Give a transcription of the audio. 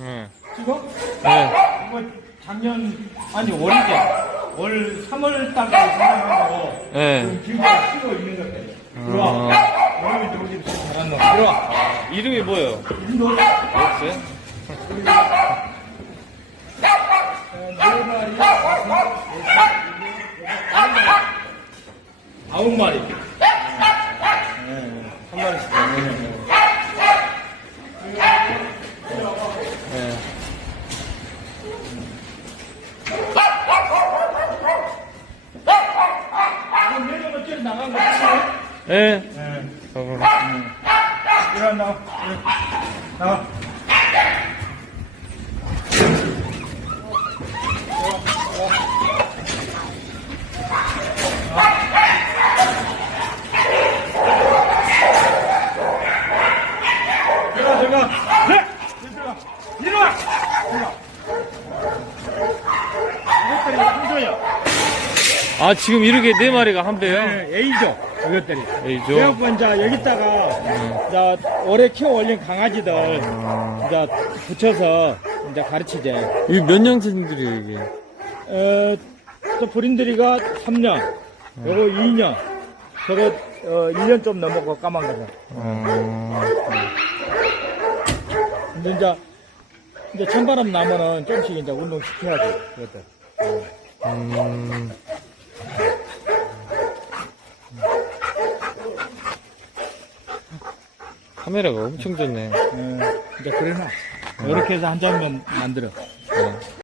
예. 지금? 예. 이거 작년, 아니, 월이죠. 월 3월 달에 생각하고 예. 지금 지금까지 키고 있는 것들. 들어와. 여러분 들어오기 잘한 놈. 들어와. 이름이 뭐예요? 네 여덟, 아홉 마리. 네, 한 마리씩. 예. 그럼 내년 며칠 나간 거 예. 네. 저거. 일어나, 나와. 네. 나와. 들어가. 네! 들어가. 일어나! 일어나. 이것들이 한조야. 아, 지금 이렇게 네 마리가 한 배요? 네, A조. 이것들이. A조? 그래갖고 이제 여기다가 이제 오래 키워 올린 강아지들 이제 붙여서 이제 가르치지. 이게 몇 년생들이 이게? 어, 또 브린드리가 3년, 요거 2년, 저거 어, 1년 좀 넘었고 까만 거죠. 어, 근데 이제 이제 찬바람 나면은 조금씩 이제 운동 시켜야지. 이것들. 음, 카메라가 엄청 좋네. 어, 이제 그래놔. 이렇게 해서 한 장만 만들어. 네.